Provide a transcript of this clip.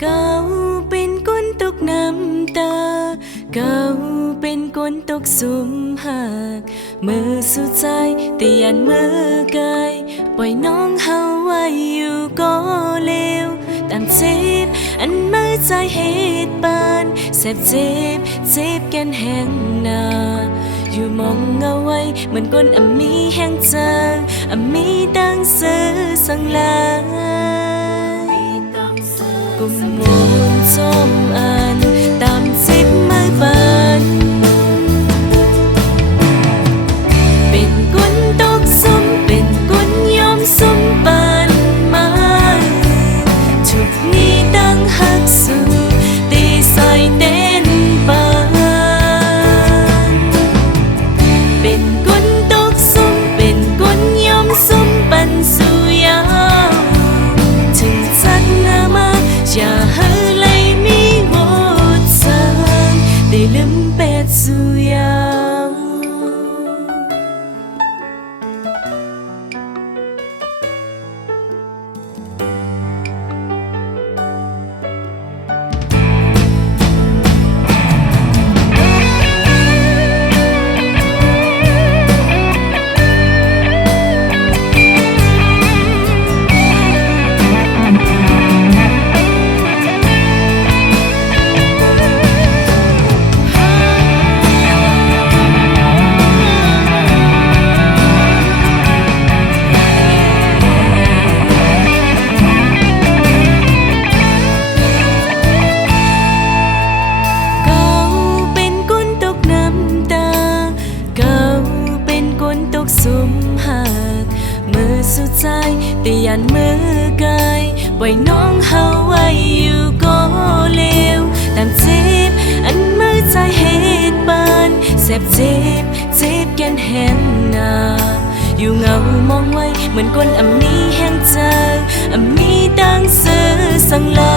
เก่าเป็นก้นตกน้ำตาเก่าเป็นก้นตกสุมหักมือสู่ใจแต่ยันมือกายปล่อยน้องเฮาไว้อยู่ก็เลวตามเจ็บอันมือใจเหตุปานแสบเจ็บกันแห้งหนาอยู่มองเงาไว้เหมือนก้นมีแห้งจางมีดังเสือสังลากุมมูลจมอันตามจิบมือปันเป็นกุนตกซุ่มเป็นกุนยอมซุ่มปันมาทุกนี้ตั้งหักสู่ตีใส่เต้นปันเป็นกุนตกซุ่มเป็นกุนยอมซุ่มปันสู่ยาวถึงจัดหน้ามาอย่าให้เลยมีหมดสังได้ลืมเป็ดสู่ยาวสุมหักมือสู่ใจแต่ยันมือกายปล่อยน้องเฮาไว้อยู่ก็เลวตามเจ็บอันมือใจเหตุปานแสบเจ็บกันแห้งหนาอยู่เงามองไว้เหมือนก้นมีแห้งจางมีดังเสือสังลา